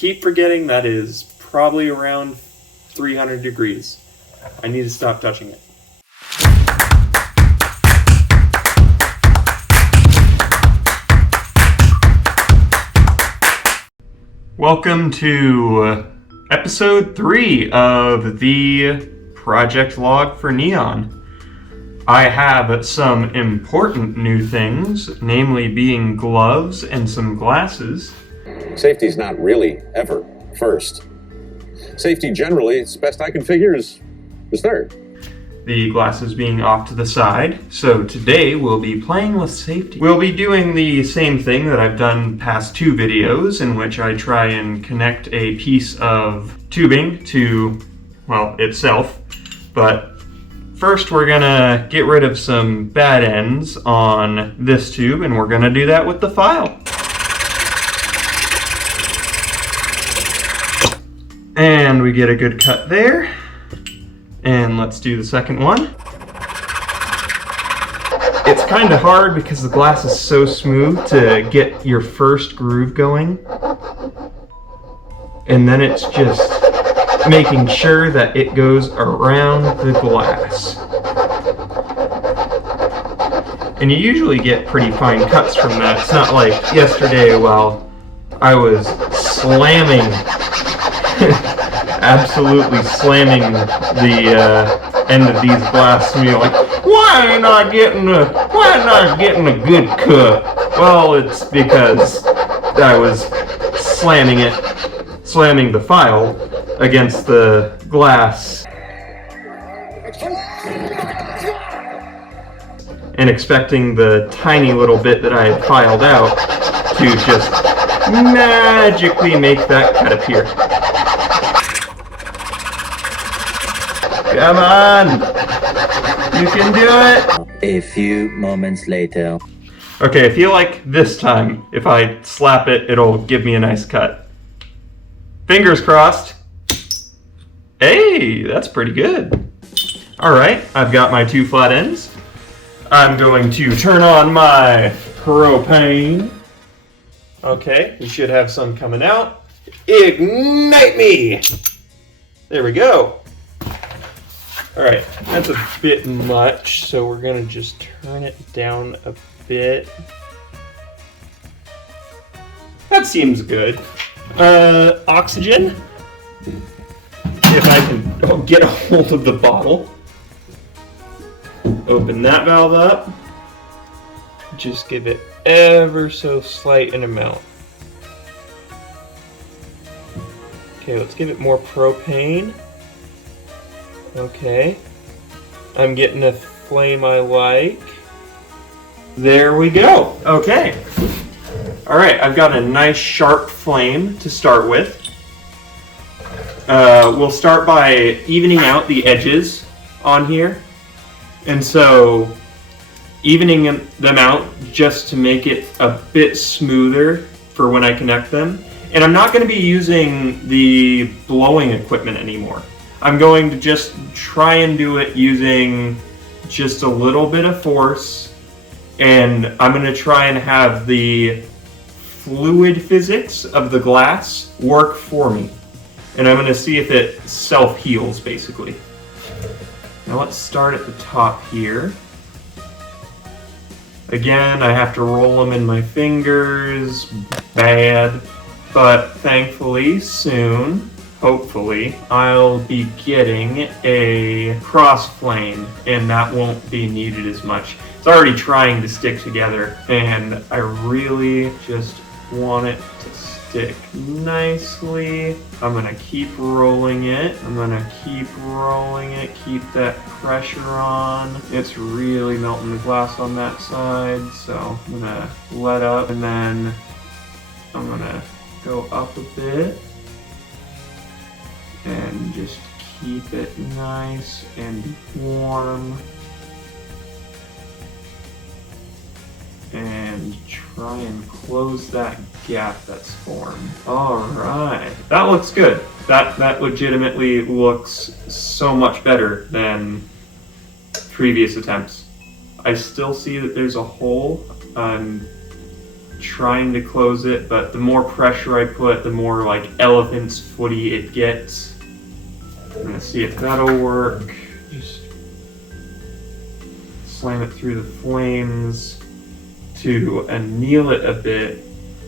keep forgetting that is probably around 300 degrees. I need to stop touching it. Welcome to episode 3 of the project log for Neon. I have some important new things, namely being gloves and some glasses. Safety's not really ever first. Safety generally, it's best I can figure, is third. The glasses being off to the side. So today we'll be playing with safety. We'll be doing the same thing that I've done past 2 videos in which I try and connect a piece of tubing to, well, itself. But first we're gonna get rid of some bad ends on this tube, and we're gonna do that with the file. And we get a good cut there. And let's do the second one. It's kind of hard because the glass is so smooth to get your first groove going. And then it's just making sure that it goes around the glass. And you usually get pretty fine cuts from that. It's not like yesterday while I was slamming, absolutely slamming the end of these glass to me, like, why am I not getting a good cut? Well, it's because I was slamming the file against the glass and expecting the tiny little bit that I had filed out to just magically make that cut appear. Come on! You can do it! A few moments later. Okay, I feel like this time, if I slap it, it'll give me a nice cut. Fingers crossed. Hey, that's pretty good. Alright, I've got my 2 flat ends. I'm going to turn on my propane. Okay, we should have some coming out. Ignite me! There we go. Alright, that's a bit much, so we're going to just turn it down a bit. That seems good. Oxygen. If I can get a hold of the bottle. Open that valve up. Just give it ever so slight an amount. Okay, let's give it more propane. Okay. I'm getting a flame I like. There we go. Okay. Alright, I've got a nice sharp flame to start with. We'll start by evening out the edges on here. And so, evening them out just to make it a bit smoother for when I connect them. And I'm not going to be using the blowing equipment anymore. I'm going to just try and do it using just a little bit of force, and I'm going to try and have the fluid physics of the glass work for me. And I'm going to see if it self-heals, basically. Now let's start at the top here. Again, I have to roll them in my fingers. Bad. But thankfully, soon, hopefully, I'll be getting a cross flame, and that won't be needed as much. It's already trying to stick together, and I really just want it to stick nicely. I'm gonna keep rolling it. I'm gonna keep rolling it, keep that pressure on. It's really melting the glass on that side, so I'm gonna let up, and then I'm gonna go up a bit and just keep it nice and warm and try and close that gap that's formed. Alright, that looks good. That legitimately looks so much better than previous attempts. I still see that there's a hole. I'm trying to close it, but the more pressure I put, the more like elephant's footy it gets. I'm gonna see if that'll work. Just slam it through the flames to anneal it a bit.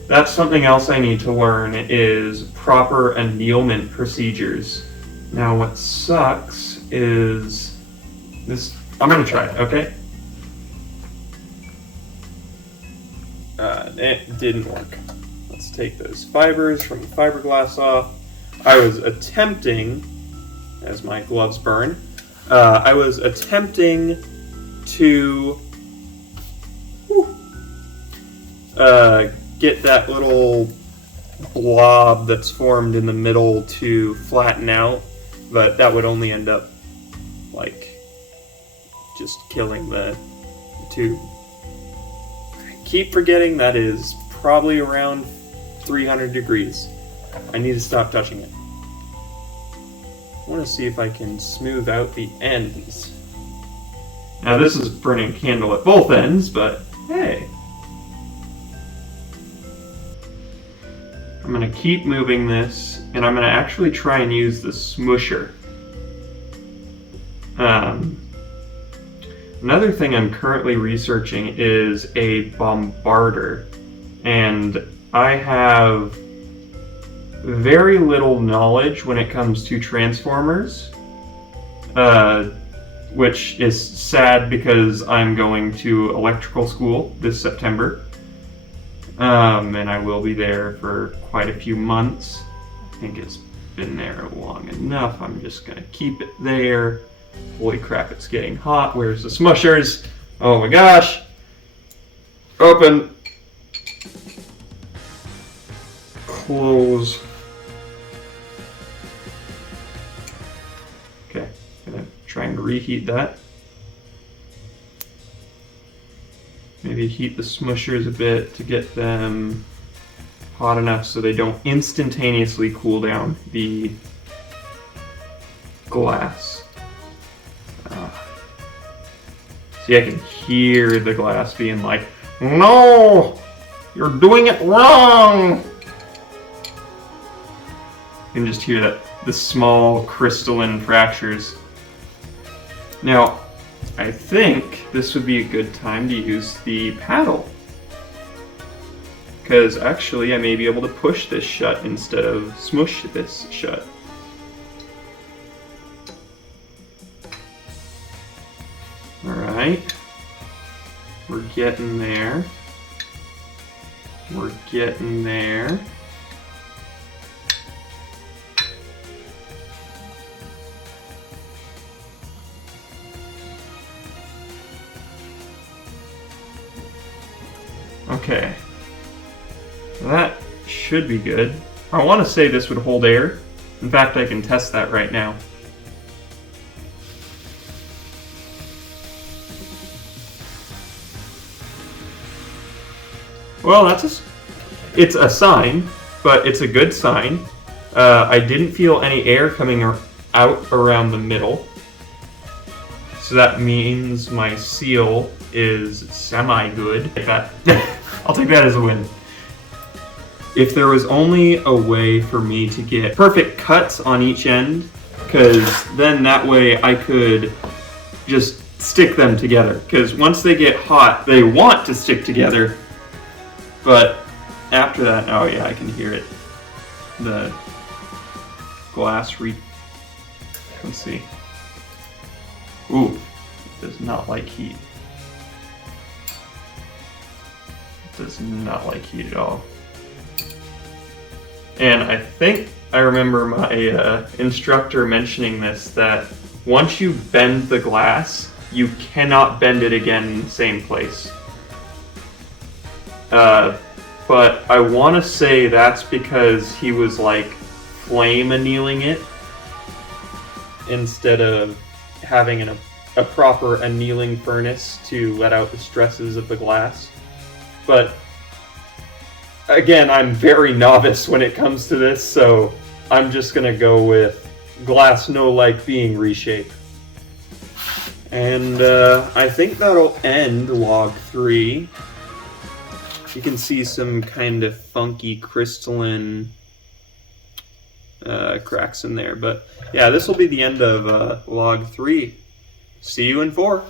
That's something else I need to learn, is proper annealment procedures. Now what sucks is this. I'm gonna try it, okay? It didn't work. Let's take those fibers from the fiberglass off. I was attempting, as my gloves burn, I was attempting to get that little blob that's formed in the middle to flatten out, but that would only end up like just killing the tube. I keep forgetting that is probably around 300 degrees. I need to stop touching it. I want to see if I can smooth out the ends. Now this is burning candle at both ends, but hey. I'm going to keep moving this, and I'm going to actually try and use the smoosher. Another thing I'm currently researching is a bombarder, and I have very little knowledge when it comes to transformers, which is sad because I'm going to electrical school this September. And I will be there for quite a few months. I think it's been there long enough. I'm just gonna keep it there. Holy crap, it's getting hot. Where's the smushers? Oh my gosh. Open. Close. Okay, gonna try and reheat that. Maybe heat the smushers a bit to get them hot enough so they don't instantaneously cool down the glass. See, I can hear the glass being like, "No! You're doing it wrong!" You can just hear that, the small crystalline fractures. Now, I think this would be a good time to use the paddle. Because actually I may be able to push this shut instead of smush this shut. Alright. We're getting there. We're getting there. Okay, that should be good. I want to say this would hold air. In fact, I can test that right now. Well, it's a sign, but it's a good sign. I didn't feel any air coming out around the middle. So that means my seal is semi-good. Like that. I'll take that as a win. If there was only a way for me to get perfect cuts on each end, because then that way I could just stick them together. Because once they get hot, they want to stick together. But after that, oh yeah, I can hear it. The glass let's see. Ooh, it does not like heat. Does not like heat at all. And I think I remember my instructor mentioning this, that once you bend the glass, you cannot bend it again in the same place. But I want to say that's because he was like flame annealing it instead of having a proper annealing furnace to let out the stresses of the glass. But again, I'm very novice when it comes to this, so I'm just gonna go with glass no like being reshaped. And I think that'll end log 3. You can see some kind of funky crystalline cracks in there. But yeah, this will be the end of log 3. See you in 4.